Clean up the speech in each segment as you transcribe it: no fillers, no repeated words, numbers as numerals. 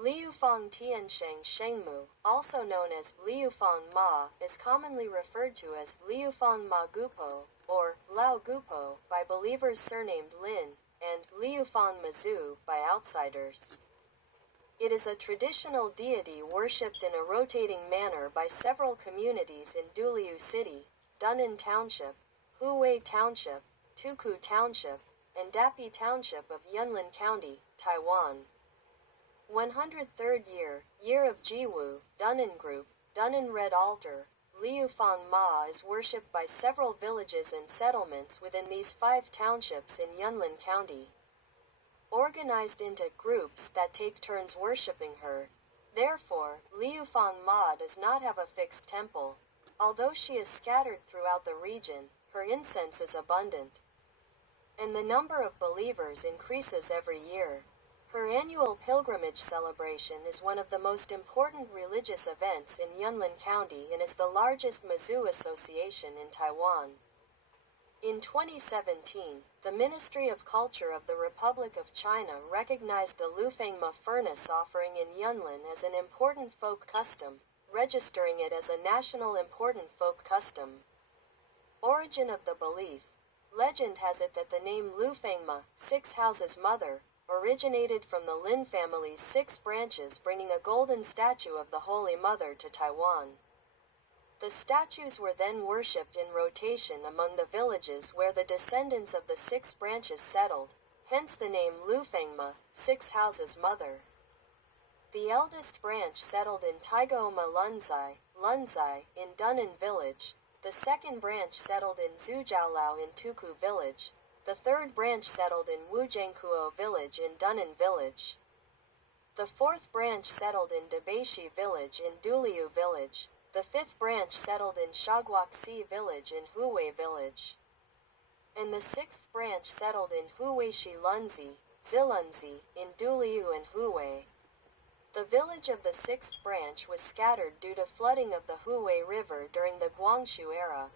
Liufang Tiansheng Shengmu, also known as Liufang Ma, is commonly referred to as Liufang Ma Gupo, or Lao Gupo, by believers surnamed Lin, and Liufang Mazu, by outsiders. It is a traditional deity worshipped in a rotating manner by several communities in Duliu City, Dunnan Township, Huwei Township, Tuku Township, and Dapi Township of Yunlin County, Taiwan. 103rd year of Jiwu, Dunnan Group, Dunnan Red Altar, Liufang Ma is worshipped by several villages and settlements within these 5 townships in Yunlin County. Organized into groups that take turns worshipping her. Therefore, Liufang Ma does not have a fixed temple. Although she is scattered throughout the region, her incense is abundant. And the number of believers increases every year. Her annual pilgrimage celebration is one of the most important religious events in Yunlin County and is the largest Mazu association in Taiwan. In 2017, the Ministry of Culture of the Republic of China recognized the Lufengma furnace offering in Yunlin as an important folk custom, registering it as a national important folk custom. Origin of the belief. Legend has it that the name Lufengma, 6 houses mother, originated from the Lin family's 6 branches bringing a golden statue of the Holy Mother to Taiwan. The statues were then worshipped in rotation among the villages where the descendants of the 6 branches settled, hence the name Lufengma, 6 houses mother. The eldest branch settled in Taigouma Lunzai, in Dunnan village. The second branch settled in Zujiaolao in Tuku village. The third branch settled in Wuzhengkuo village in Dunnan village. The fourth branch settled in Debeishi village in Duliu village. The fifth branch settled in Shaguaxi village in Huwei village. And the sixth branch settled in Huweishi Zilunzi, in Duliu and Huwei. The village of the sixth branch was scattered due to flooding of the Huwei River during the Guangxu era,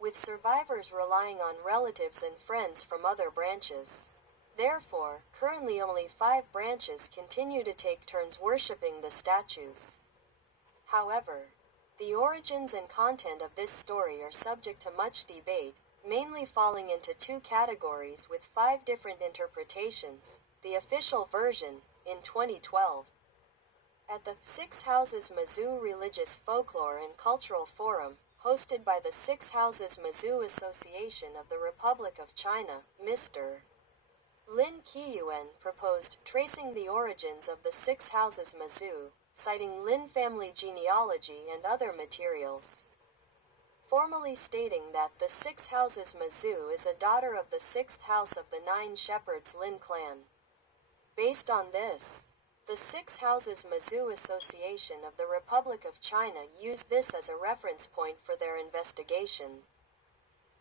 with survivors relying on relatives and friends from other branches. Therefore, currently only 5 branches continue to take turns worshipping the statues. However, the origins and content of this story are subject to much debate, mainly falling into 2 categories with 5 different interpretations. The official version, in 2012. At the 6 Houses Mazu Religious Folklore and Cultural Forum, hosted by the 6 Houses Mazu Association of the Republic of China, Mr. Lin Qiyuan proposed tracing the origins of the 6 Houses Mazu, citing Lin family genealogy and other materials, formally stating that the 6 Houses Mazu is a daughter of the 6th house of the 9 Shepherds Lin clan. Based on this, the 6 Houses Mazu Association of the Republic of China used this as a reference point for their investigation,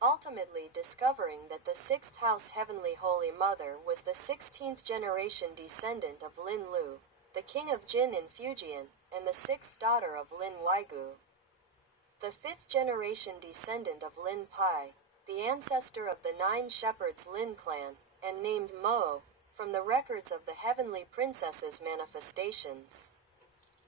ultimately discovering that the 6th house Heavenly Holy Mother was the 16th generation descendant of Lin Lu, the king of Jin in Fujian, and the 6th daughter of Lin Waigu, the 5th generation descendant of Lin Pai, the ancestor of the 9 Shepherds Lin clan, and named Mo, from the records of the Heavenly Princess's manifestations.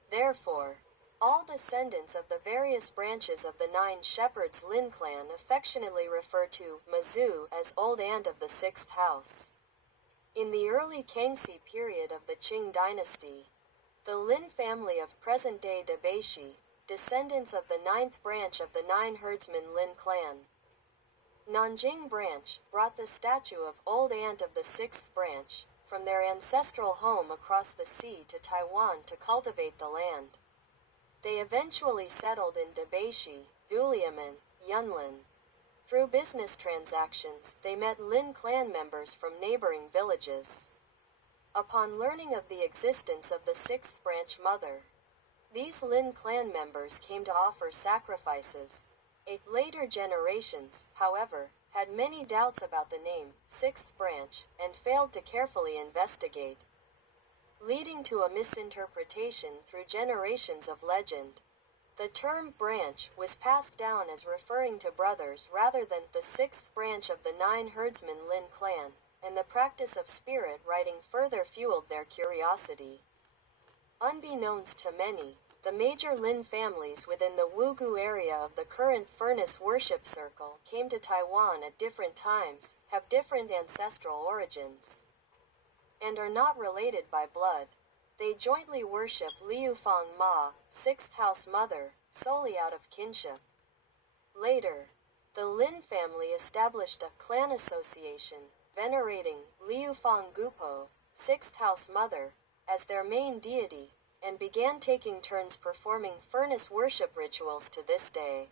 Therefore, all descendants of the various branches of the 9 Shepherds Lin clan affectionately refer to Mazu as Old Aunt of the 6th house. In the early Kangxi period of the Qing dynasty, the Lin family of present-day Debeishi, descendants of the 9th branch of the 9 herdsmen Lin clan, Nanjing branch, brought the statue of Old Aunt of the 6th branch from their ancestral home across the sea to Taiwan to cultivate the land. They eventually settled in Debeishi, Duliamen, Yunlin. Through business transactions, they met Lin clan members from neighboring villages. Upon learning of the existence of the 6th branch mother, these Lin clan members came to offer sacrifices. Later generations, however, had many doubts about the name, 6th branch, and failed to carefully investigate, leading to a misinterpretation through generations of legend. The term branch was passed down as referring to brothers rather than the 6th branch of the 9 herdsmen Lin clan, and the practice of spirit writing further fueled their curiosity. Unbeknownst to many, the major Lin families within the Wugu area of the current Furnace Worship Circle came to Taiwan at different times, have different ancestral origins, and are not related by blood. They jointly worship Liufang Ma, sixth house mother, solely out of kinship. Later, the Lin family established a clan association, venerating Liufang Gupo, sixth house mother, as their main deity, and began taking turns performing furnace worship rituals to this day.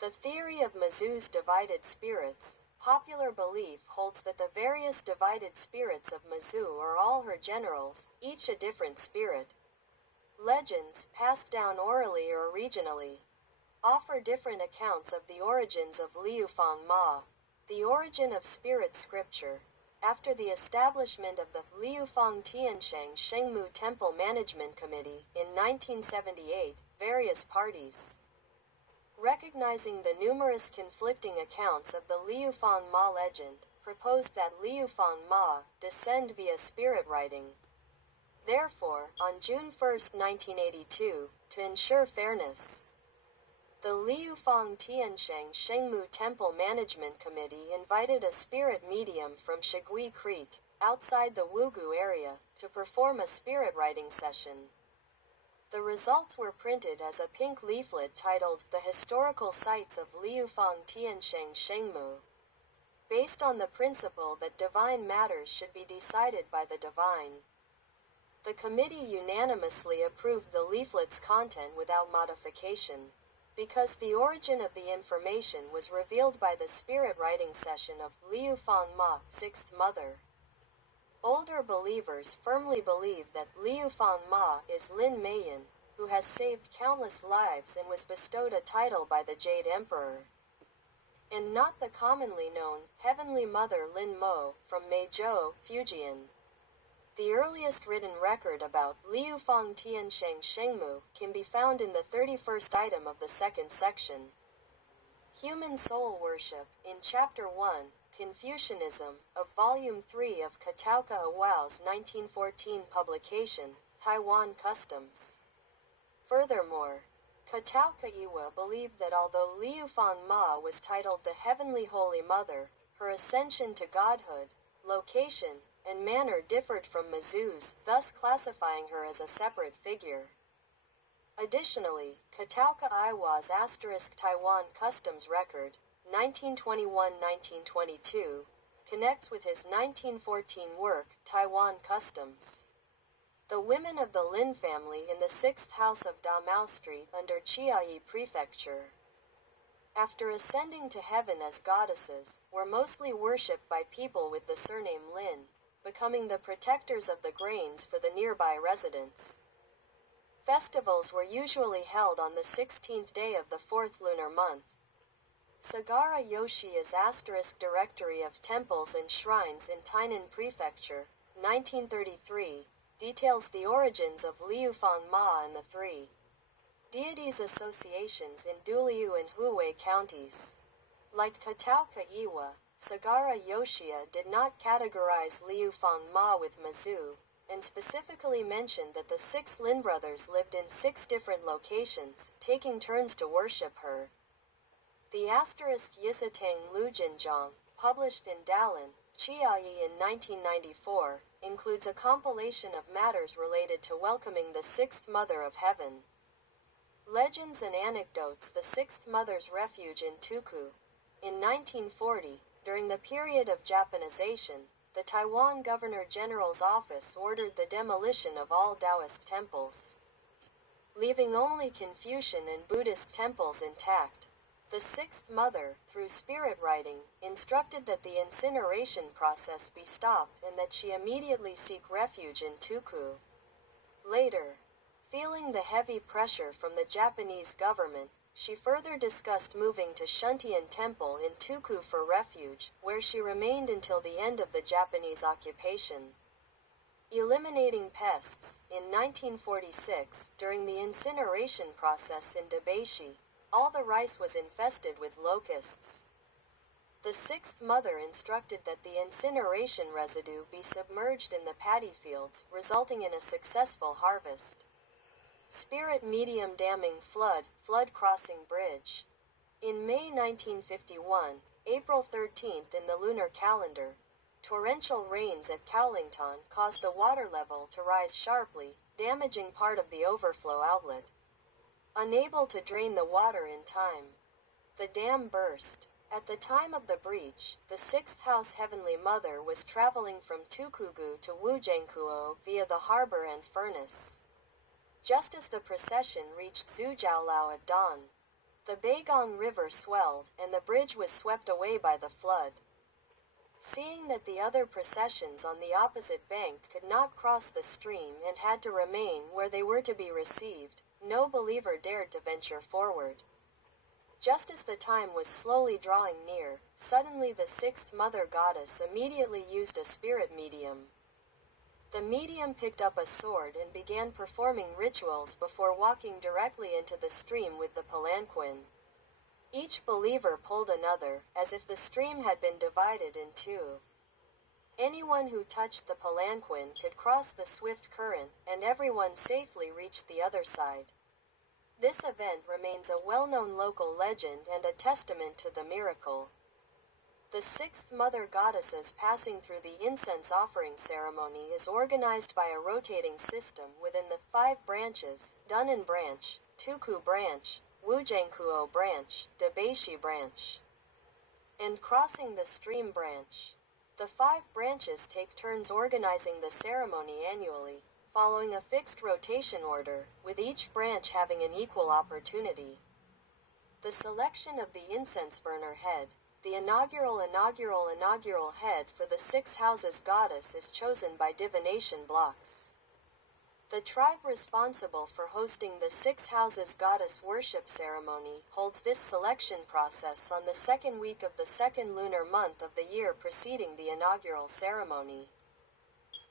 The theory of Mizu's divided spirits, popular belief holds that the various divided spirits of Mizu are all her generals, each a different spirit. Legends, passed down orally or regionally, offer different accounts of the origins of Liufang Ma. The origin of spirit scripture. After the establishment of the Liufang Tiansheng Shengmu Temple Management Committee in 1978, various parties, recognizing the numerous conflicting accounts of the Liufang Ma legend, proposed that Liufang Ma descend via spirit writing. Therefore, on June 1, 1982, to ensure fairness, the Liufang Tiansheng Shengmu Temple Management Committee invited a spirit medium from Shigui Creek, outside the Wugu area, to perform a spirit writing session. The results were printed as a pink leaflet titled The Historical Sites of Liufang Tiansheng Shengmu, based on the principle that divine matters should be decided by the divine. The committee unanimously approved the leaflet's content without modification, because the origin of the information was revealed by the spirit writing session of Liufang Ma, sixth mother. Older believers firmly believe that Liufang Ma is Lin Meiyan, who has saved countless lives and was bestowed a title by the Jade Emperor, and not the commonly known Heavenly Mother Lin Mo from Meizhou, Fujian. The earliest written record about Liufang Tiansheng Shengmu can be found in the 31st item of the second section. Human Soul Worship, in Chapter 1, Confucianism, of Volume 3 of Katauka Awao's 1914 publication, Taiwan Customs. Furthermore, Katauka Iwa believed that although Liufang Ma was titled the Heavenly Holy Mother, her ascension to godhood, location, and manner differed from Mizu's, thus classifying her as a separate figure. Additionally, Katauka Iwa's Taiwan Customs Record, 1921-1922, connects with his 1914 work, Taiwan Customs. The women of the Lin family in the 6th house of Damao Street under Chiayi Prefecture, after ascending to heaven as goddesses, were mostly worshipped by people with the surname Lin, becoming the protectors of the grains for the nearby residents. Festivals were usually held on the 16th day of the 4th lunar month. Sagara Yoshi's Directory of Temples and Shrines in Tainan Prefecture, 1933, details the origins of Liufang Ma and the three deities associations in Duliu and Huwei counties. Like Katauka Iwa, Sagara Yoshia did not categorize Liufang Ma with Mizu, and specifically mentioned that the 6 Lin brothers lived in 6 different locations, taking turns to worship her. The Yisatang Lujinjiang, published in Dalian, Chiayi in 1994, includes a compilation of matters related to welcoming the 6th Mother of Heaven. Legends and anecdotes. The 6th Mother's refuge in Tuku. In 1940, during the period of Japanization, the Taiwan Governor General's office ordered the demolition of all Taoist temples, leaving only Confucian and Buddhist temples intact. The 6th Mother, through spirit writing, instructed that the incineration process be stopped and that she immediately seek refuge in Tuku. Later, feeling the heavy pressure from the Japanese government, she further discussed moving to Shuntian Temple in Tuku for refuge, where she remained until the end of the Japanese occupation. Eliminating pests. In 1946, during the incineration process in Dabashi, all the rice was infested with locusts. The sixth mother instructed that the incineration residue be submerged in the paddy fields, resulting in a successful harvest. Spirit medium damming flood crossing bridge. In May 1951, April 13th in the lunar calendar, torrential rains at Cowlington caused the water level to rise sharply, damaging part of the overflow outlet. Unable to drain the water in time, the dam burst. At the time of the breach, the sixth house Heavenly Mother was traveling from Tukugu to Wujiangkuo via the harbor and furnace. Just as the procession reached Zhujiaolao at dawn, the Beigong River swelled, and the bridge was swept away by the flood. Seeing that the other processions on the opposite bank could not cross the stream and had to remain where they were to be received, no believer dared to venture forward. Just as the time was slowly drawing near, suddenly the sixth mother goddess immediately used a spirit medium. The medium picked up a sword and began performing rituals before walking directly into the stream with the palanquin. Each believer pulled another, as if the stream had been divided in two. Anyone who touched the palanquin could cross the swift current, and everyone safely reached the other side. This event remains a well-known local legend and a testament to the miracle. The sixth mother goddess's passing through the incense offering ceremony is organized by a rotating system within the 5 branches: Dunnan branch, Tuku branch, Wujiangkuo branch, Debeishi branch, and crossing the stream branch. The 5 branches take turns organizing the ceremony annually, following a fixed rotation order, with each branch having an equal opportunity. The selection of the incense burner head, the inaugural head for the 6 houses goddess, is chosen by divination blocks. The tribe responsible for hosting the 6 houses goddess worship ceremony holds this selection process on the 2nd week of the 2nd lunar month of the year preceding the inaugural ceremony.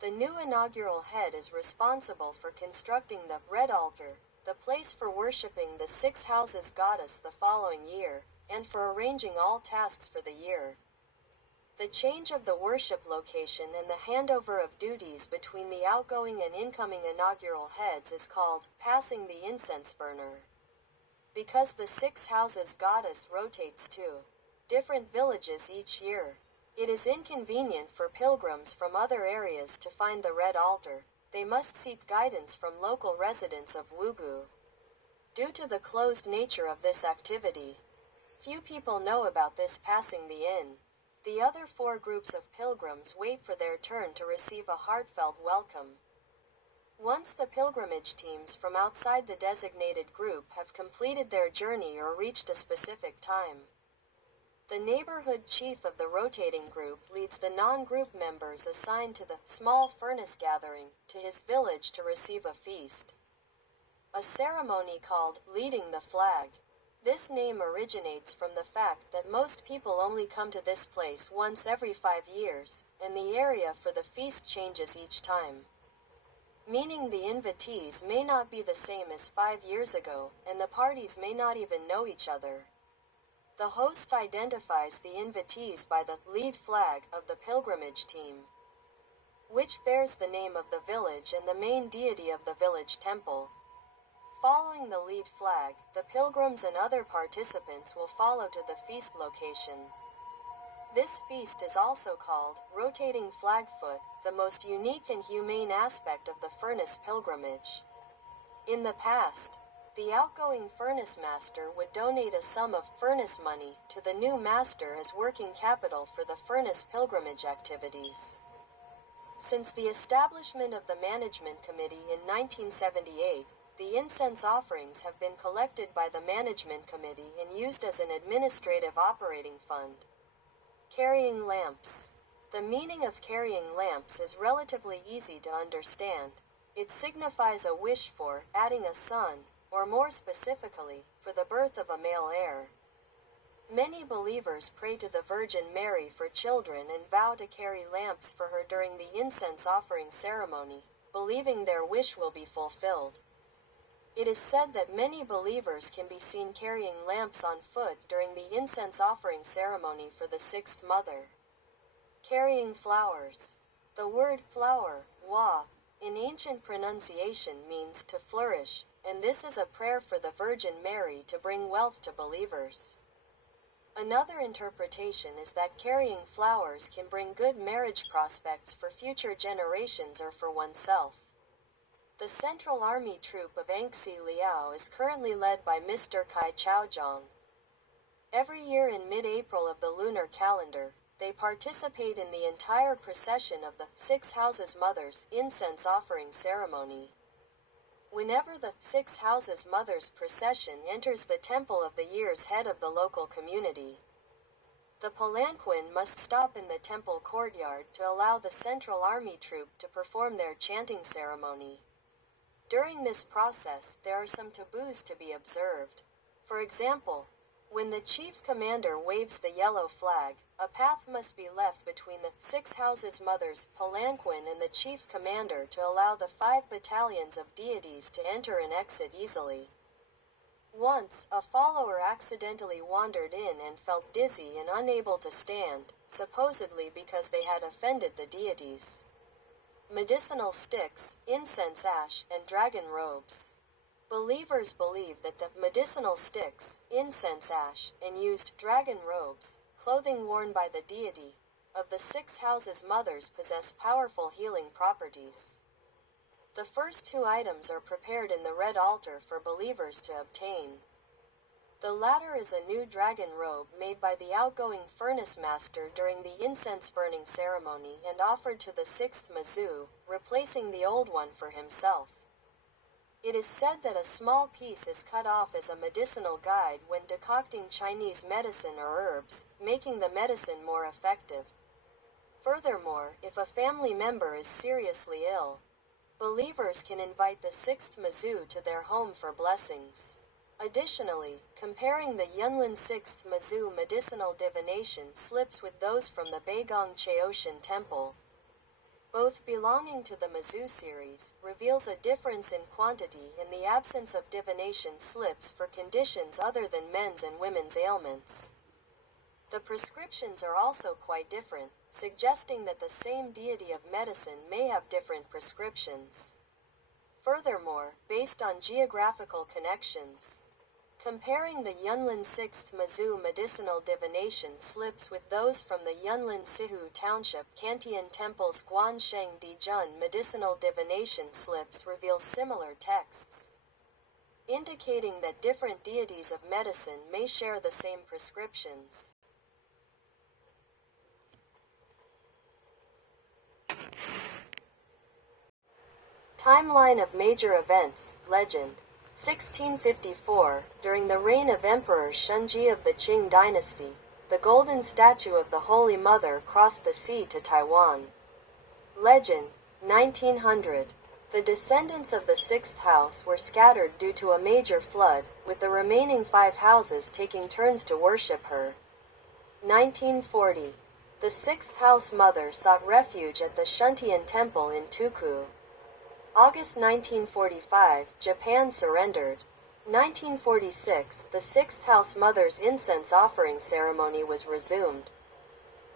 The new inaugural head is responsible for constructing the red altar, the place for worshipping the 6 houses goddess the following year, and for arranging all tasks for the year. The change of the worship location and the handover of duties between the outgoing and incoming inaugural heads is called passing the incense burner. Because the 6 houses goddess rotates to different villages each year, it is inconvenient for pilgrims from other areas to find the red altar. They must seek guidance from local residents of Wugu. Due to the closed nature of this activity, few people know about this passing the in. The other 4 groups of pilgrims wait for their turn to receive a heartfelt welcome. Once the pilgrimage teams from outside the designated group have completed their journey or reached a specific time, the neighborhood chief of the rotating group leads the non-group members assigned to the small furnace gathering to his village to receive a feast. A ceremony called leading the flag. This name originates from the fact that most people only come to this place once every 5 years, and the area for the feast changes each time. Meaning the invitees may not be the same as 5 years ago, and the parties may not even know each other. The host identifies the invitees by the lead flag of the pilgrimage team, which bears the name of the village and the main deity of the village temple. Following the lead flag, the pilgrims and other participants will follow to the feast location. This feast is also called rotating flag foot, the most unique and humane aspect of the furnace pilgrimage. In the past, the outgoing furnace master would donate a sum of furnace money to the new master as working capital for the furnace pilgrimage activities. Since the establishment of the management committee in 1978, the incense offerings have been collected by the management committee and used as an administrative operating fund. Carrying lamps. The meaning of carrying lamps is relatively easy to understand. It signifies a wish for adding a son, or more specifically, for the birth of a male heir. Many believers pray to the Virgin Mary for children and vow to carry lamps for her during the incense offering ceremony, believing their wish will be fulfilled. It is said that many believers can be seen carrying lamps on foot during the incense offering ceremony for the sixth mother. Carrying flowers. The word flower, wa, in ancient pronunciation means to flourish, and this is a prayer for the Virgin Mary to bring wealth to believers. Another interpretation is that carrying flowers can bring good marriage prospects for future generations or for oneself. The Central Army Troop of Anxi Liao is currently led by Mr. Kai Chaozhong. Every year in mid-April of the lunar calendar, they participate in the entire procession of the Six Houses Mothers incense offering ceremony. Whenever the Six Houses Mothers procession enters the temple of the year's head of the local community, the palanquin must stop in the temple courtyard to allow the Central Army Troop to perform their chanting ceremony. During this process, there are some taboos to be observed. For example, when the chief commander waves the yellow flag, a path must be left between the Six Houses Mothers palanquin and the chief commander to allow the 5 battalions of deities to enter and exit easily. Once, a follower accidentally wandered in and felt dizzy and unable to stand, supposedly because they had offended the deities. Medicinal sticks, incense ash, and dragon robes. Believers believe that the medicinal sticks, incense ash, and used dragon robes, clothing worn by the deity, of the Six Houses Mothers possess powerful healing properties. The first 2 items are prepared in the red altar for believers to obtain. The latter is a new dragon robe made by the outgoing furnace master during the incense burning ceremony and offered to the 6th Mazu, replacing the old one for himself. It is said that a small piece is cut off as a medicinal guide when decocting Chinese medicine or herbs, making the medicine more effective. Furthermore, if a family member is seriously ill, believers can invite the 6th Mazu to their home for blessings. Additionally, comparing the Yunlin 6th Mazu medicinal divination slips with those from the Beigong Cheotian Temple, both belonging to the Mazu series, reveals a difference in quantity in the absence of divination slips for conditions other than men's and women's ailments. The prescriptions are also quite different, suggesting that the same deity of medicine may have different prescriptions. Furthermore, based on geographical connections, comparing the Yunlin 6th Mazu medicinal divination slips with those from the Yunlin Sihu Township Kantian Temple's Guansheng Dijun medicinal divination slips reveals similar texts, indicating that different deities of medicine may share the same prescriptions. Timeline of major events, legend. 1654, during the reign of Emperor Shunji of the Qing dynasty, the golden statue of the Holy Mother crossed the sea to Taiwan. Legend, 1900. The descendants of the 6th house were scattered due to a major flood, with the remaining 5 houses taking turns to worship her. 1940. The 6th house mother sought refuge at the Shuntian Temple in Tuku. August 1945, Japan surrendered. 1946, the 6th house mother's incense offering ceremony was resumed.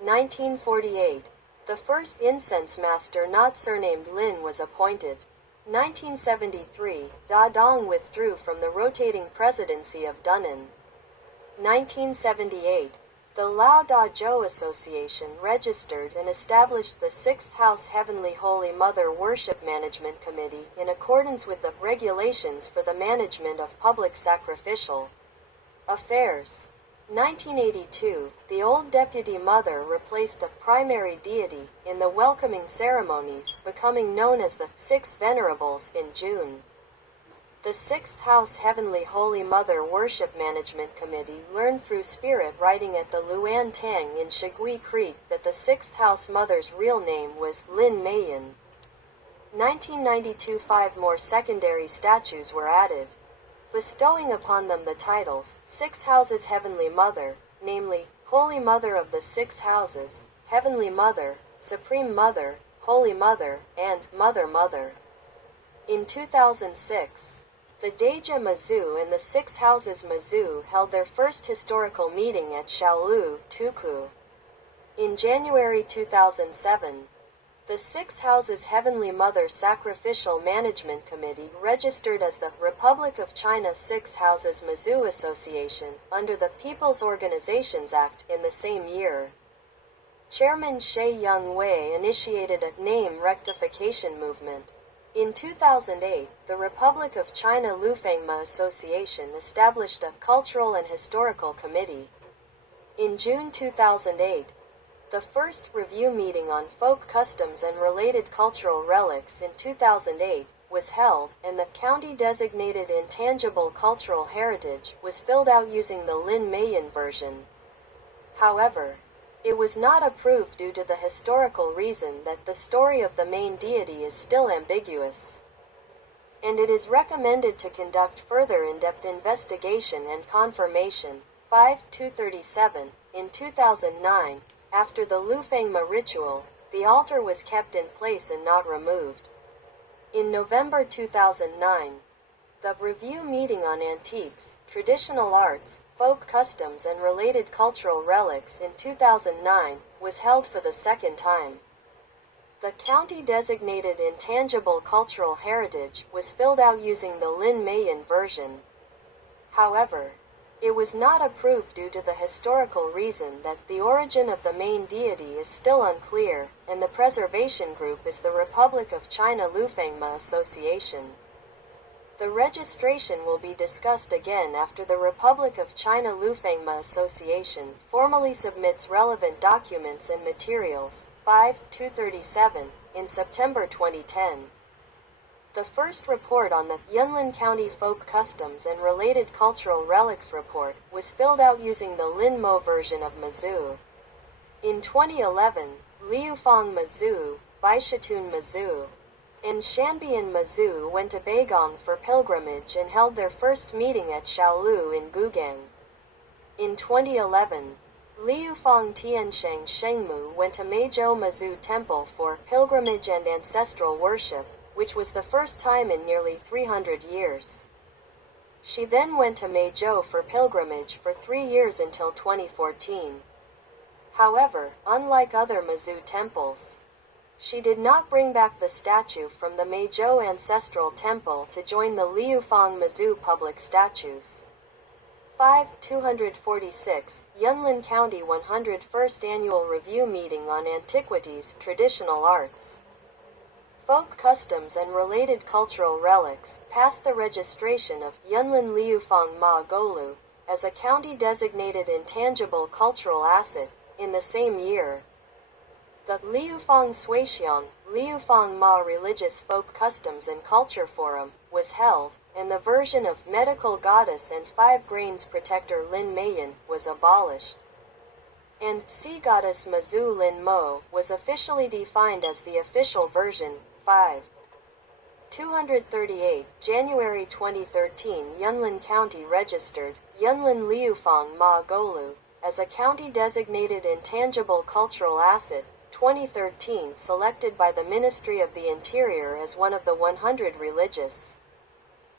1948, the first incense master not surnamed Lin was appointed. 1973, Da Dong withdrew from the rotating presidency of Dunnan. 1978, the Lao Da Zhou Association registered and established the 6th House Heavenly Holy Mother Worship Management Committee in accordance with the regulations for the management of public sacrificial affairs. 1982, the old deputy mother replaced the primary deity in the welcoming ceremonies, becoming known as the 6 Venerables in June. The 6th House Heavenly Holy Mother Worship Management Committee learned through spirit writing at the Luan Tang in Shigui Creek that the 6th House Mother's real name was Lin Meiyan. 1992, 5 more secondary statues were added, bestowing upon them the titles 6 Houses Heavenly Mother, namely, Holy Mother of the 6 Houses, Heavenly Mother, Supreme Mother, Holy Mother, and Mother Mother. In 2006, The Deja Mazu and the Six Houses Mazu held their first historical meeting at Shaolu, Tuku. In January 2007, the Six Houses Heavenly Mother Sacrificial Management Committee registered as the Republic of China Six Houses Mazu Association under the People's Organizations Act in the same year. Chairman Shea Young-wei initiated a name rectification movement. In 2008, the Republic of China Lufengma Association established a Cultural and Historical Committee. In June 2008, the first review meeting on folk customs and related cultural relics in 2008 was held, and the county-designated intangible cultural heritage was filled out using the Lin Mayan version. However, it was not approved due to the historical reason that the story of the main deity is still ambiguous. And it is recommended to conduct further in-depth investigation and confirmation. 5-237. In 2009, after the Lufengma ritual, the altar was kept in place and not removed. In November 2009, the review meeting on antiques, traditional arts, folk customs and related cultural relics in 2009 was held for the second time. The county-designated intangible cultural heritage was filled out using the Lin Mayan version. However, it was not approved due to the historical reason that the origin of the main deity is still unclear, and the preservation group is the Republic of China Lufengma Association. The registration will be discussed again after the Republic of China Lufengma Association formally submits relevant documents and materials. 5-237, in September 2010. The first report on the Yunlin County Folk Customs and Related Cultural Relics report was filled out using the Lin Mo version of Mazu. In 2011, Liufang Mazu, Baishatun Mazu, and Shanbian Mazu went to Beigong for pilgrimage and held their first meeting at Shaolu in Gugang. In 2011, Liufang Tiansheng Shengmu went to Meizhou Mazu Temple for pilgrimage and ancestral worship, which was the first time in nearly 300 years. She then went to Meizhou for pilgrimage for 3 years until 2014. However, unlike other Mazu temples, she did not bring back the statue from the Meizhou Ancestral Temple to join the Liufang Mazu public statues. 5-246, Yunlin County 101st Annual Review Meeting on Antiquities, Traditional Arts, Folk Customs and Related Cultural Relics passed the registration of Yunlin Liufang Ma Golu as a county-designated intangible cultural asset in the same year. The Liufang Suixiong, Liufang Ma Religious Folk Customs and Culture Forum was held, and the version of Medical Goddess and 5 Grains Protector Lin Mayan was abolished. And Sea Goddess Mazu Lin Mo was officially defined as the official version. 5. 238, January 2013, Yunlin County registered Yunlin Liufang Ma Golu as a county-designated intangible cultural asset. 2013, selected by the Ministry of the Interior as one of the 100 religious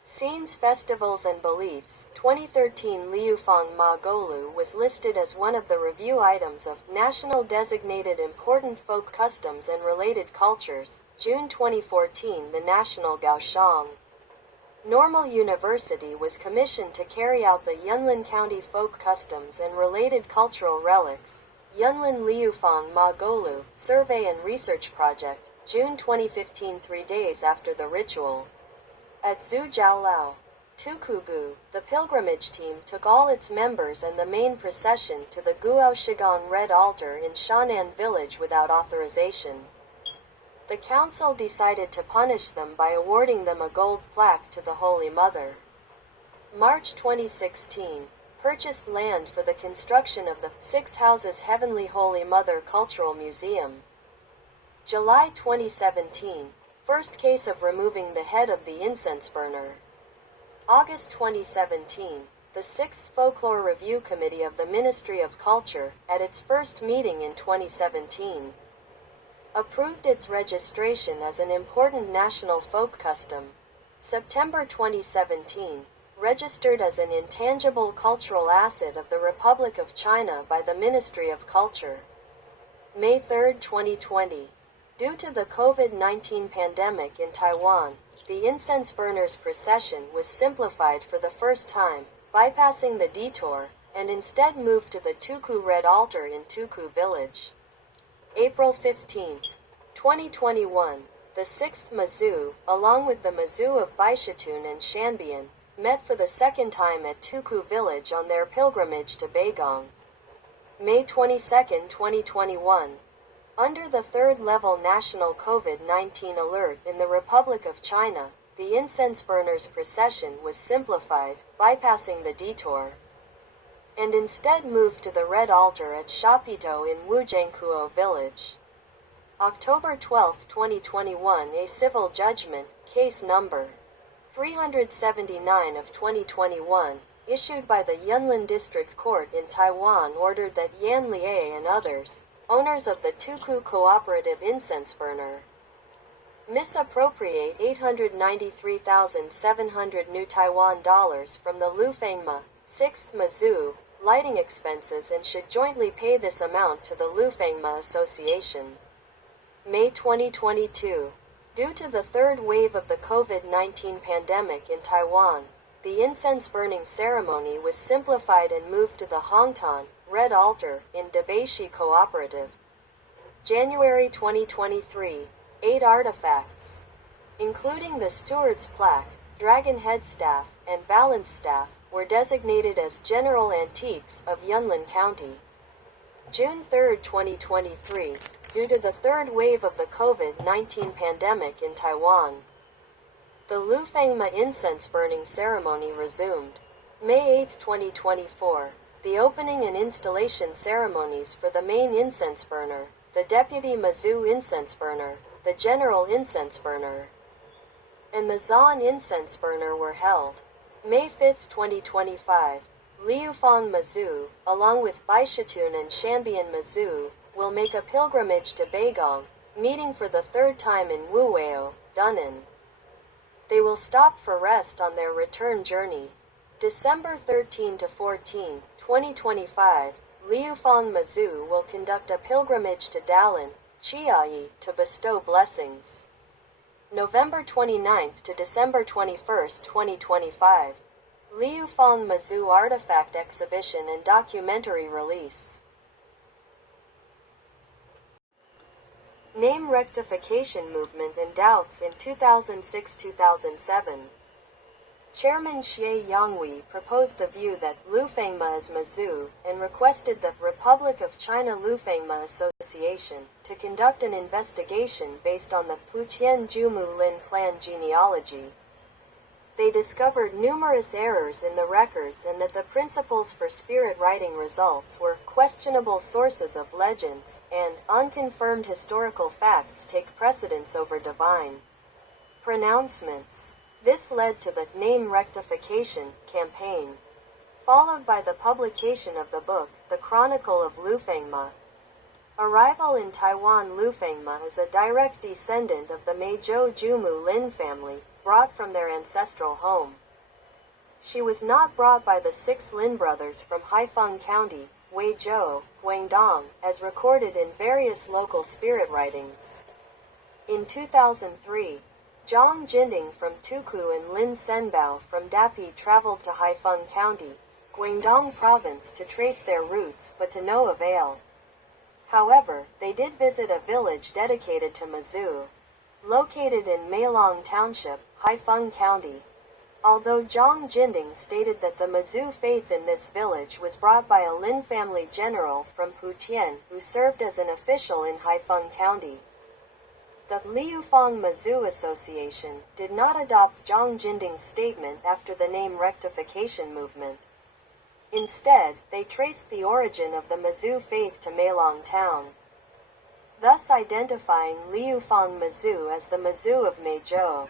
scenes, festivals and beliefs. 2013, Liufang Ma Golu was listed as one of the review items of National Designated Important Folk Customs and Related Cultures. June 2014, the National Kaohsiung Normal University was commissioned to carry out the Yunlin County Folk Customs and Related Cultural Relics, Yunlin Liufang Ma Golu Survey and Research Project. June 2015, 3 days after the ritual. At Zhujiaolao, Tukugu, the pilgrimage team took all its members and the main procession to the Guao Shigang Red Altar in Shan'an Village without authorization. The council decided to punish them by awarding them a gold plaque to the Holy Mother. March 2016, purchased land for the construction of the Six Houses Heavenly Holy Mother Cultural Museum. July 2017, first case of removing the head of the incense burner. August 2017, the 6th Folklore Review Committee of the Ministry of Culture, at its first meeting in 2017, approved its registration as an important national folk custom. September 2017. Registered as an intangible cultural asset of the Republic of China by the Ministry of Culture. May 3, 2020. Due to the COVID-19 pandemic in Taiwan, the incense burners procession was simplified for the first time, bypassing the detour, and instead moved to the Tuku Red Altar in Tuku Village. April 15, 2021. The 6th Mazu, along with the Mazu of Baishatun and Shanbian, met for the second time at Tuku Village on their pilgrimage to Beigong. May 22, 2021. Under the third-level national COVID-19 alert in the Republic of China, the incense burners procession was simplified, bypassing the detour, and instead moved to the Red Altar at Shapito in Wujiangkuo Village. October 12, 2021. A civil judgment, case number 379 of 2021, issued by the Yunlin District Court in Taiwan ordered that Yan Lie and others, owners of the Tuku Cooperative Incense Burner, misappropriate 893,700 new Taiwan dollars from the Lufengma 6th Mazu lighting expenses and should jointly pay this amount to the Lufengma Association. May 2022. Due to the third wave of the COVID-19 pandemic in Taiwan, the incense burning ceremony was simplified and moved to the Hongtan Red Altar in Debeishi Cooperative. January 2023. 8 artifacts, including the steward's plaque, dragon head staff, and balance staff, were designated as general antiques of Yunlin County. June 3, 2023. Due to the third wave of the COVID-19 pandemic in Taiwan, the Lufengma incense burning ceremony resumed. May 8, 2024. The opening and installation ceremonies for the main incense burner, the deputy Mazu incense burner, the general incense burner, and the Zan incense burner were held. May 5, 2025. Liufang Mazu, along with Baishatun and Shanbian Mazu, will make a pilgrimage to Beigong, meeting for the third time in Wuweo, Dunnan. They will stop for rest on their return journey. December 13 to 14, 2025, Liufang Mazu will conduct a pilgrimage to Dalian, Chiayi, to bestow blessings. November 29 to December 21, 2025, Liufang Mazu Artifact Exhibition and Documentary Release. Name rectification movement and doubts in 2006-2007. Chairman Xie Yanghui proposed the view that Lufengma is Mazu, and requested the Republic of China Lufengma Association to conduct an investigation based on the Putian Jumu Lin clan genealogy. They discovered numerous errors in the records and that the principles for spirit writing results were questionable sources of legends, and unconfirmed historical facts take precedence over divine pronouncements. This led to the name rectification campaign, followed by the publication of the book, The Chronicle of Lufengma. Arrival in Taiwan. Lufengma is a direct descendant of the Meizhou Jumu Lin family, brought from their ancestral home. She was not brought by the 6 Lin brothers from Haifeng County, Weizhou, Guangdong, as recorded in various local spirit writings. In 2003, Zhang Jinding from Tuku and Lin Senbao from Dapi traveled to Haifeng County, Guangdong Province to trace their roots, but to no avail. However, they did visit a village dedicated to Mazu, located in Meilong Township, Haifeng County. Although Zhang Jinding stated that the Mazu faith in this village was brought by a Lin family general from Putian who served as an official in Haifeng County, the Liufang Mazu Association did not adopt Zhang Jinding's statement after the name rectification movement. Instead, they traced the origin of the Mazu faith to Meilong Town, thus identifying Liufang Mazu as the Mazu of Meizhou.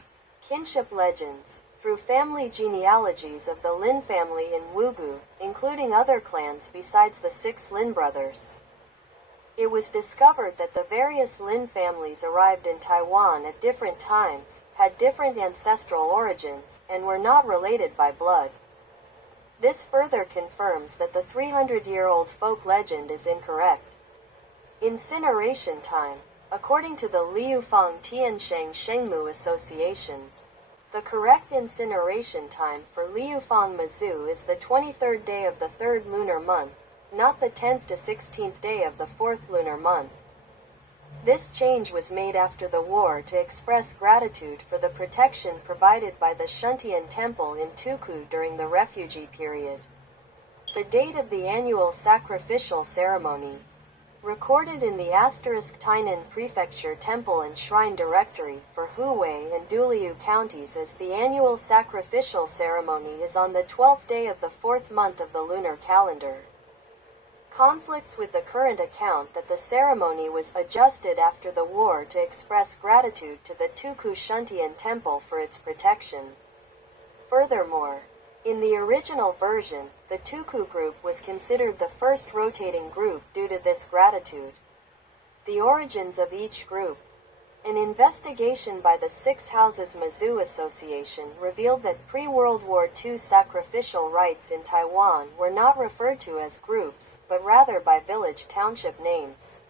Kinship legends. Through family genealogies of the Lin family in Wugu, including other clans besides the 6 Lin brothers, It was discovered that the various Lin families arrived in Taiwan at different times, had different ancestral origins, and were not related by blood. This further confirms that the 300-year-old folk legend is incorrect. Incineration time. According to the Liufang Tiansheng Shengmu Association, the correct incineration time for Liufang Mazu is the 23rd day of the 3rd lunar month, not the 10th to 16th day of the 4th lunar month. This change was made after the war to express gratitude for the protection provided by the Shuntian temple in Tuku during the refugee period. The date of the annual sacrificial ceremony, recorded in the Tainan Prefecture Temple and Shrine Directory for Huwei and Duliu counties as the annual sacrificial ceremony is on the 12th day of the 4th month of the lunar calendar. Conflicts with the current account that the ceremony was adjusted after the war to express gratitude to the Tuku Shuntian temple for its protection. Furthermore, in the original version, the Tuku group was considered the first rotating group due to this gratitude. The origins of each group. An investigation by the Six Houses Mazu Association revealed that pre-World War II sacrificial rites in Taiwan were not referred to as groups, but rather by village township names,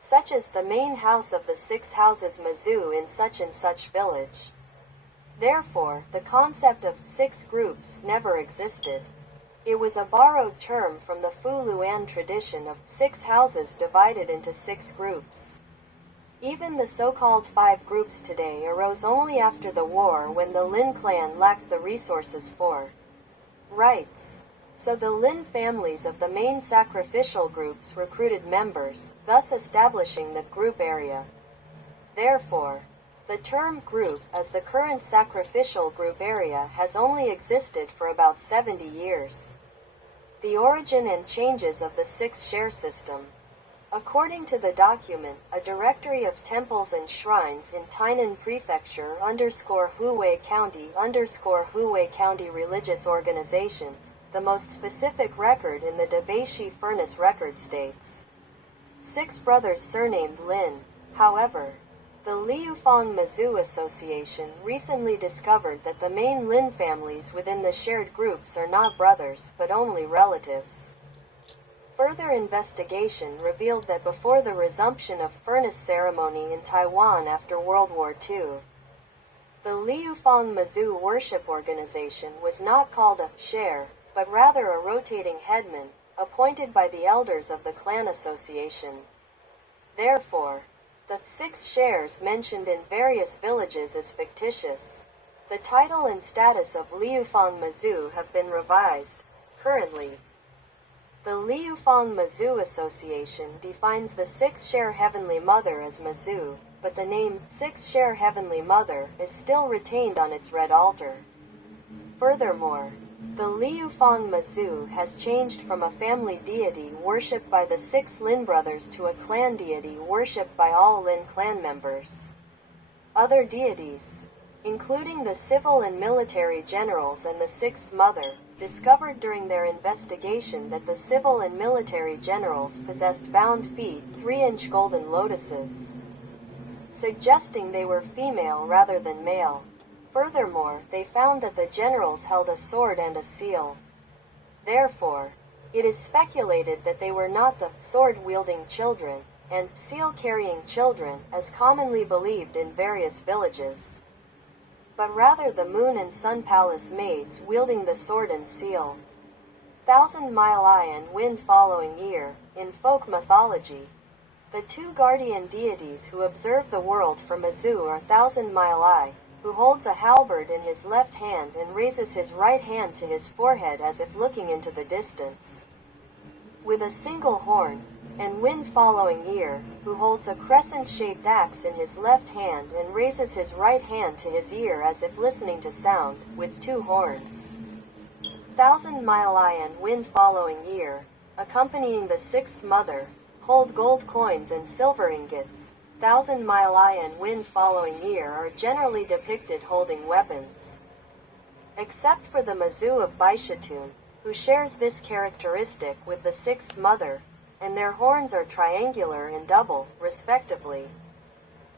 such as the main house of the Six Houses Mazu in such and such village. Therefore, the concept of six groups never existed. It was a borrowed term from the Fu Luan tradition of six houses divided into six groups. Even the so-called five groups today arose only after the war when the Lin clan lacked the resources for rites. So the Lin families of the main sacrificial groups recruited members, thus establishing the group area. Therefore, the term group as the current sacrificial group area has only existed for about 70 years. The origin and changes of the six-share system. According to the document, a directory of temples and shrines in Tainan Prefecture _Huwei County _Huwei County religious organizations, the most specific record in the Debeishi Furnace record states 6 brothers surnamed Lin. However, the Liufang Mazu Association recently discovered that the main Lin families within the shared groups are not brothers, but only relatives. Further investigation revealed that before the resumption of furnace ceremony in Taiwan after World War II, the Liufang Mazu worship organization was not called a share, but rather a rotating headman, appointed by the elders of the clan association. Therefore, the 6 shares mentioned in various villages is fictitious. The title and status of Liufang Mazu have been revised. Currently, the Liufang Mazu Association defines the 6-share Heavenly Mother as Mazu, but the name 6-share Heavenly Mother is still retained on its red altar. Furthermore, the Liufang Mazu has changed from a family deity worshipped by the 6 Lin brothers to a clan deity worshipped by all Lin clan members. Other deities, including the civil and military generals and the 6th mother, discovered during their investigation that the civil and military generals possessed bound feet, 3-inch golden lotuses, suggesting they were female rather than male. Furthermore, they found that the generals held a sword and a seal. Therefore, it is speculated that they were not the sword-wielding children and seal-carrying children, as commonly believed in various villages, but rather the Moon and Sun Palace maids wielding the sword and seal. 1,000-mile eye and wind following ear. In folk mythology, the 2 guardian deities who observe the world for Mazu are 1,000-mile eye, who holds a halberd in his left hand and raises his right hand to his forehead as if looking into the distance, with a single horn, and wind following ear, who holds a crescent-shaped axe in his left hand and raises his right hand to his ear as if listening to sound, with 2 horns. 1,000-mile eye and wind following ear, accompanying the 6th mother, hold gold coins and silver ingots. 1,000-mile eye and wind following ear are generally depicted holding weapons. Except for the Mazu of Baishatun, who shares this characteristic with the 6th mother, and their horns are triangular and double, respectively.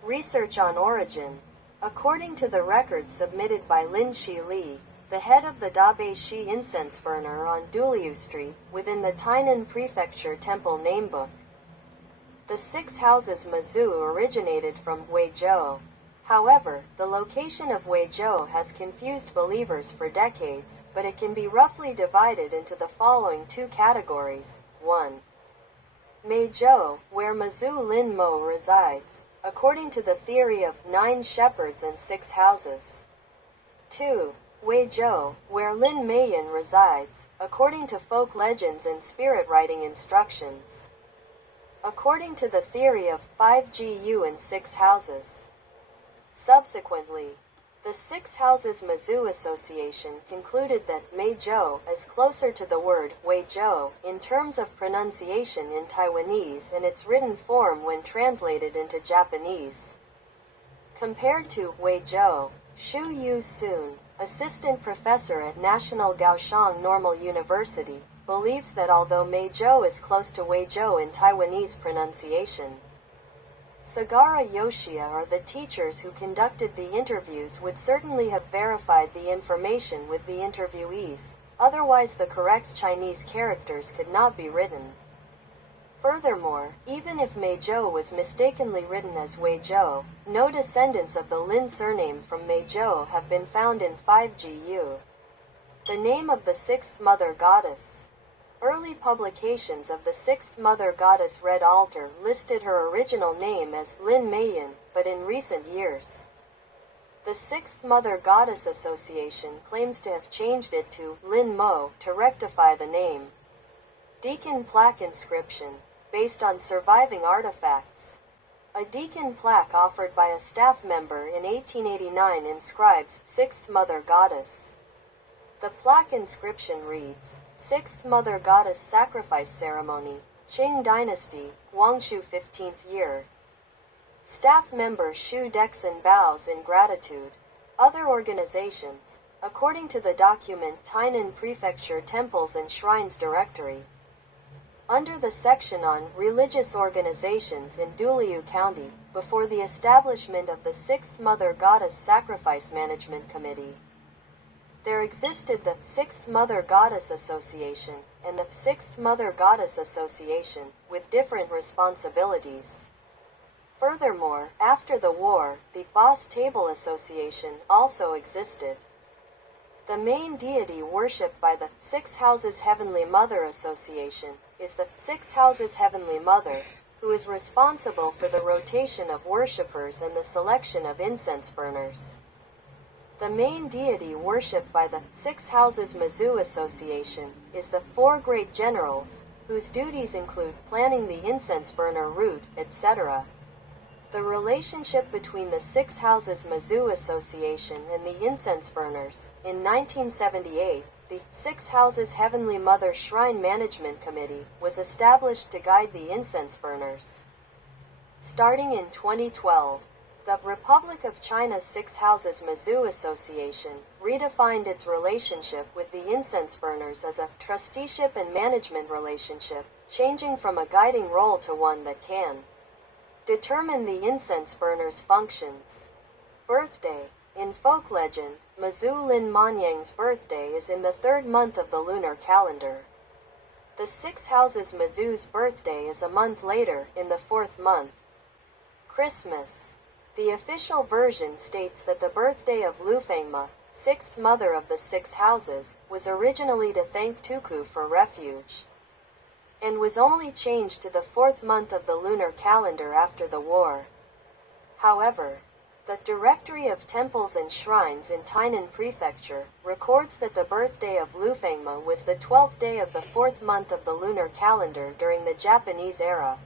Research on origin. According to the records submitted by Lin Shi Li, the head of the Dabei Shi incense burner on Duliu Street, within the Tainan Prefecture Temple Namebook, the 6 houses Mazu originated from Huizhou. However, the location of Huizhou has confused believers for decades, but it can be roughly divided into the following 2 categories. 1. Meizhou, where Mazu Lin Mo resides, according to the theory of 9 shepherds and 6 houses. 2. Huizhou, where Lin Meiyan resides, according to folk legends and spirit writing instructions. According to the theory of 5 GU and 6 houses. Subsequently, the 6 Houses Mazu Association concluded that Meizhou is closer to the word Huizhou in terms of pronunciation in Taiwanese and its written form when translated into Japanese. Compared to Huizhou, Xu Yu Sun, assistant professor at National Kaohsiung Normal University, believes that although Meizhou is close to Huizhou in Taiwanese pronunciation, Sagara Yoshia or the teachers who conducted the interviews would certainly have verified the information with the interviewees, otherwise the correct Chinese characters could not be written. Furthermore, even if Meizhou was mistakenly written as Huizhou, no descendants of the Lin surname from Meizhou have been found in 5GU. The name of the 6th Mother Goddess. Early publications of the 6th Mother Goddess Red Altar listed her original name as Lin Meiyan, but in recent years, the 6th Mother Goddess Association claims to have changed it to Lin Mo to rectify the name. Deacon plaque inscription, based on surviving artifacts. A deacon plaque offered by a staff member in 1889 inscribes 6th Mother Goddess. The plaque inscription reads, 6th Mother Goddess Sacrifice Ceremony, Qing Dynasty, Guangxu 15th year. Staff member Xu Dexin bows in gratitude. Other organizations, according to the document Tainan Prefecture Temples and Shrines Directory. Under the section on Religious Organizations in Duliu County, before the establishment of the 6th Mother Goddess Sacrifice Management Committee, there existed the 6th Mother Goddess Association and the 6th Mother Goddess Association, with different responsibilities. Furthermore, after the war, the Boss Table Association also existed. The main deity worshipped by the 6 Houses Heavenly Mother Association is the 6 Houses Heavenly Mother, who is responsible for the rotation of worshippers and the selection of incense burners. The main deity worshipped by the 6 Houses Mazu Association is the 4 Great Generals, whose duties include planning the incense burner route, etc. The relationship between the 6 Houses Mazu Association and the incense burners. In 1978, the 6 Houses Heavenly Mother Shrine Management Committee was established to guide the incense burners. Starting in 2012, the Republic of China's 6 Houses Mazu Association redefined its relationship with the incense burners as a trusteeship and management relationship, changing from a guiding role to one that can determine the incense burner's functions. Birthday. In folk legend, Mazu Lin Manyang's birthday is in the 3rd month of the lunar calendar. The 6 Houses Mazu's birthday is a month later, in the 4th month. Christmas. The official version states that the birthday of Lufengma, 6th mother of the 6 houses, was originally to thank Tuku for refuge, and was only changed to the 4th month of the lunar calendar after the war. However, the Directory of Temples and Shrines in Tainan Prefecture records that the birthday of Lufengma was the 12th day of the 4th month of the lunar calendar during the Japanese era,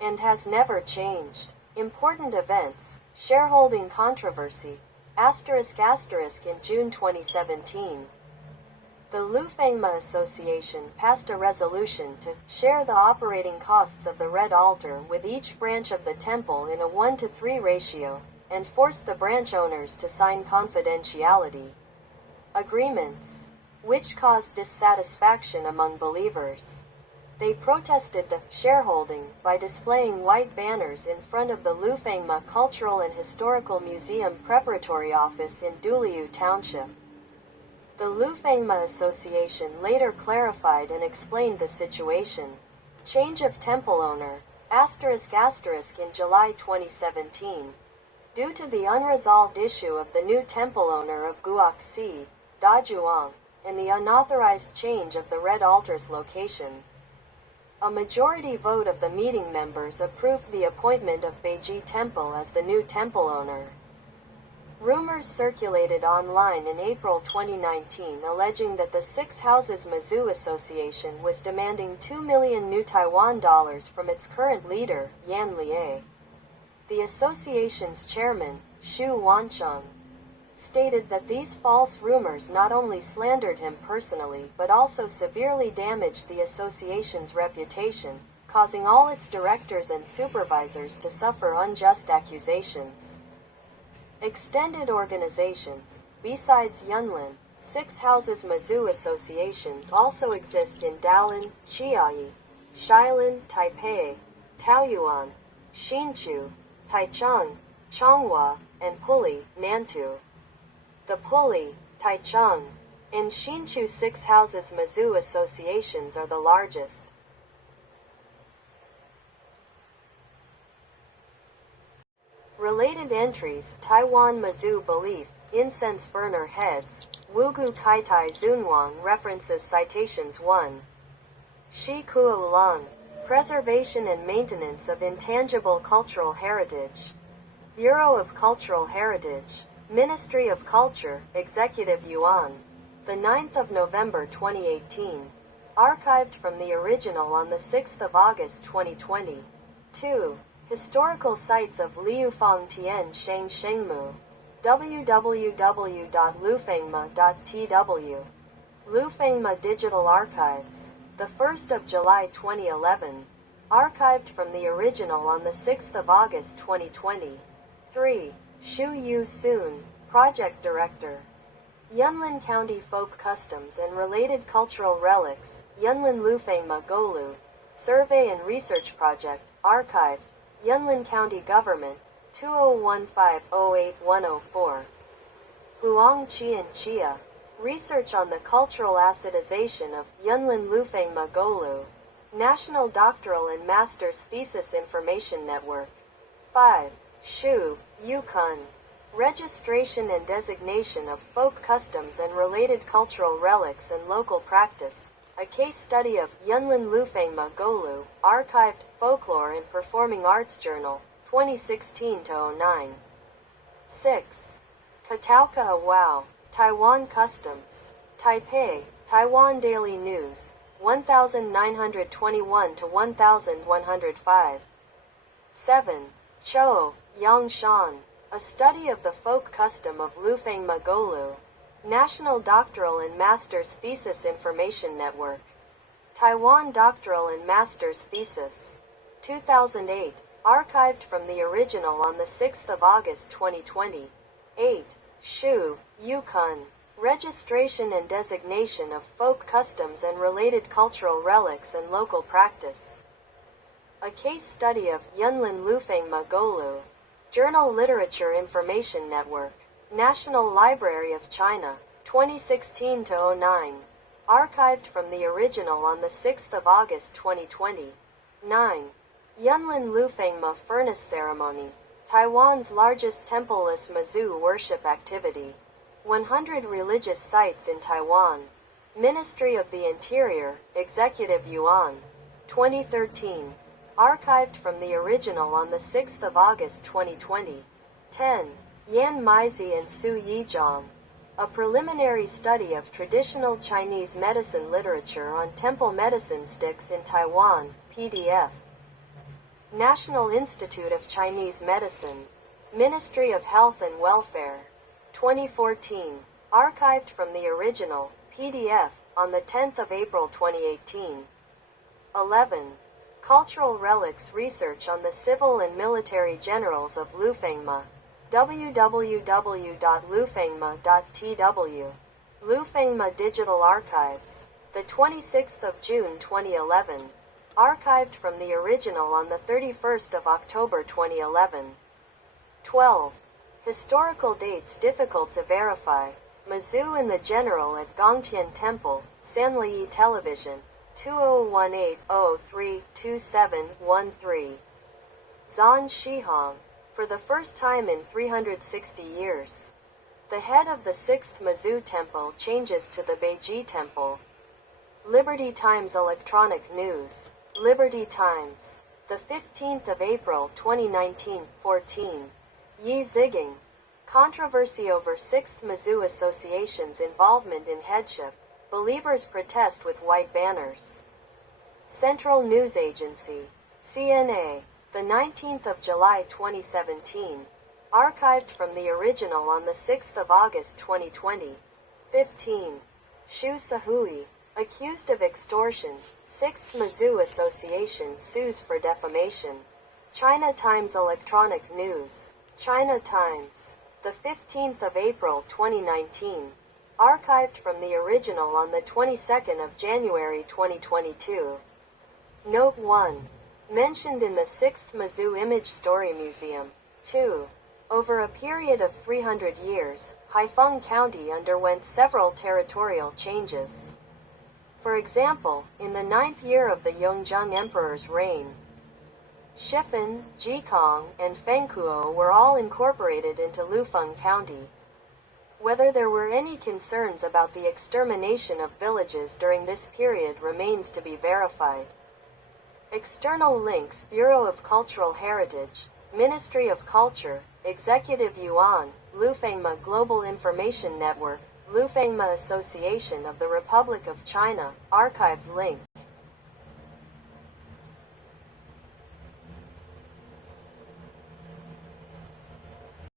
and has never changed. Important events, shareholding controversy, *** in June 2017. The Lufengma Association passed a resolution to share the operating costs of the Red Altar with each branch of the temple in a 1:3 ratio, and forced the branch owners to sign confidentiality agreements, which caused dissatisfaction among believers. They protested the shareholding by displaying white banners in front of the Lufengma Cultural and Historical Museum Preparatory Office in Duliu Township. The Lufengma Association later clarified and explained the situation. Change of temple owner, in July 2017. Due to the unresolved issue of the new temple owner of Guoxi, Dajuang, and the unauthorized change of the red altar's location, a majority vote of the meeting members approved the appointment of Beiji Temple as the new temple owner. Rumors circulated online in April 2019 alleging that the Six Houses Mizzou Association was demanding 2 million new Taiwan dollars from its current leader, Yan Lie. The association's chairman, Xu Wancheng, stated that these false rumors not only slandered him personally but also severely damaged the association's reputation, causing all its directors and supervisors to suffer unjust accusations. Extended organizations, besides Yunlin, Six Houses Mizzou associations also exist in Dalian, Chiayi, Shilin, Taipei, Taoyuan, Hsinchu, Taichung, Changhua, and Puli, Nantou. The Puli, Taichung, and Hsinchu Six Houses Mizzou associations are the largest. Related entries: Taiwan Mizzou Belief, Incense Burner Heads, Wugu Kaitai Zunwang References Citations 1. Shi Kuo Lung, Preservation and Maintenance of Intangible Cultural Heritage. Bureau of Cultural Heritage, Ministry of Culture, Executive Yuan. The 9th of November 2018. Archived from the original on the 6th of August 2020. 2. Historical Sites of Liufang Tian Sheng Shengmu. www.lufengma.tw. Lufengma Digital Archives. The 1st of July 2011. Archived from the original on the 6th of August 2020. 3. Xu Yu Sun, Project Director. Yunlin County Folk Customs and Related Cultural Relics, Yunlin Lufengma Golu. Survey and Research Project, archived, Yunlin County Government, 2015-08-104. Huang Qian Chia. Research on the Cultural Acidization of Yunlin Lufengma Golu. National Doctoral and Master's Thesis Information Network. 5. Shu, Yukon. Registration and Designation of Folk Customs and Related Cultural Relics and Local Practice. A case study of Yunlin Lufengma Golu, archived, Folklore and Performing Arts Journal, 2016-09. 6. Katauka Awao, Taiwan Customs. Taipei, Taiwan Daily News, 1921-1105. 7. Cho, Yangshan. A Study of the Folk Custom of Lufengma Golu. National Doctoral and Master's Thesis Information Network. Taiwan Doctoral and Master's Thesis. 2008. Archived from the original on the 6th of August 2020. 8. Shu, Yukon. Registration and Designation of Folk Customs and Related Cultural Relics and Local Practice. A case study of Yunlin Lufengma Golu. Journal Literature Information Network. National Library of China, 2016-09. Archived from the original on the 6th of August 2020. 9. Yunlin Lufengma Furnace Ceremony. Taiwan's largest templeless Mizzou worship activity. 100 religious sites in Taiwan. Ministry of the Interior, Executive Yuan. 2013. Archived from the original on the 6th of August 2020. 10. Yan Meizi and Su Yizhang. A preliminary study of traditional Chinese medicine literature on temple medicine sticks in Taiwan, PDF. National Institute of Chinese Medicine. Ministry of Health and Welfare. 2014. Archived from the original, PDF, on the 10th of April 2018. 11. Cultural Relics Research on the Civil and Military Generals of Lufengma. www.lufengma.tw. Lufengma Digital Archives. The 26th of June 2011. archived from the original on the 31st of October 2011. 12. Historical dates difficult to verify. Mazu and the General at Gongtian Temple, Sanliyi Television, 2018-03-2713. Zhan Shihong. For the first time in 360 years. The head of the 6th Mazu Temple changes to the Beiji Temple. Liberty Times Electronic News. Liberty Times. The 15th of April 2019, 14. Yi Ziging. Controversy over 6th Mazu Association's involvement in headship. Believers protest with white banners. Central News Agency. CNA. The 19th of July 2017. Archived from the original on the 6th of August 2020. 15. Shu Sahui. Accused of extortion. 6th Mazu Association sues for defamation. China Times Electronic News. China Times. The 15th of April 2019. Archived from the original on the 22nd of January 2022. Note 1. Mentioned in the 6th Mazu Image Story Museum. 2. Over a period of 300 years, Haifeng County underwent several territorial changes. For example, in the 9th year of the Yongzheng Emperor's reign, Shifan, Jikong, and Fengkuo were all incorporated into Lufeng County. Whether there were any concerns about the extermination of villages during this period remains to be verified. External links: Bureau of Cultural Heritage, Ministry of Culture, Executive Yuan, Lufengma Global Information Network, Lufengma Association of the Republic of China, archived link.